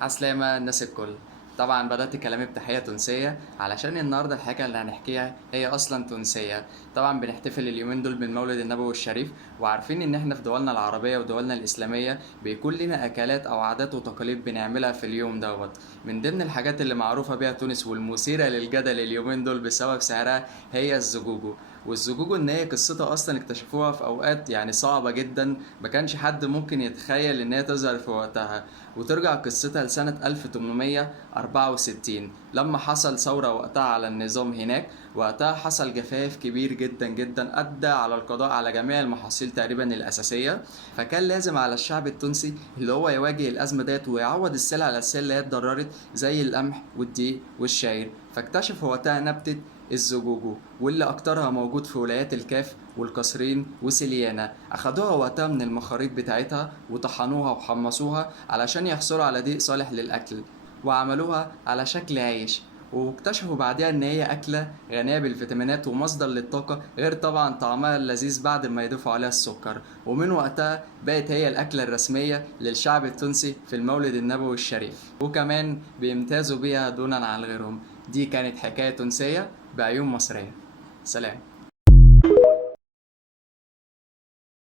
عسلامة الناس الكل. طبعا بدأت كلامي بتحية تونسية علشان النهاردة الحاجة اللي هنحكيها هي أصلا تونسية. طبعا بنحتفل اليومين دول بالمولد النبوي الشريف، وعارفين إن إحنا في دولنا العربية ودولنا الإسلامية بيكون لنا أكلات أو عادات وتقاليد بنعملها في اليوم دوت. من ضمن الحاجات اللي معروفة بيها تونس والمثيرة للجدل اليومين دول بسبب سعرها هي الزجوجو. والزجوجو ان هي قصتها اصلا اكتشفوها في اوقات يعني صعبة جدا، ما كانش حد ممكن يتخيل ان هي تظهر في وقتها. وترجع قصتها لسنة 1864 لما حصل ثورة وقتها على النظام هناك. وقتها حصل جفاف كبير جدا جدا أدى على القضاء على جميع المحاصيل تقريبا الأساسية. فكان لازم على الشعب التونسي اللي هو يواجه الأزمة ديت ويعوض السلع الأساسية اللي هي اتضررت زي القمح والدقيق والشعير. فاكتشفوا وقتها نبتة الزجوجو، واللي أكترها موجود في ولايات الكاف والقصرين وسيليانا. أخدوها وقتها من المخاريط بتاعتها وطحنوها وحمصوها علشان يحصلوا على دقيق صالح للأكل، وعملوها على شكل عيش. واكتشفوا بعدها ان هي اكله غنيه بالفيتامينات ومصدر للطاقه، غير طبعا طعمها اللذيذ بعد ما يضيفوا عليها السكر. ومن وقتها بقت هي الاكله الرسميه للشعب التونسي في المولد النبوي الشريف، وكمان بيمتازوا بيها دونا عن غيرهم. دي كانت حكايه تونسيه بعيون مصريه. سلام.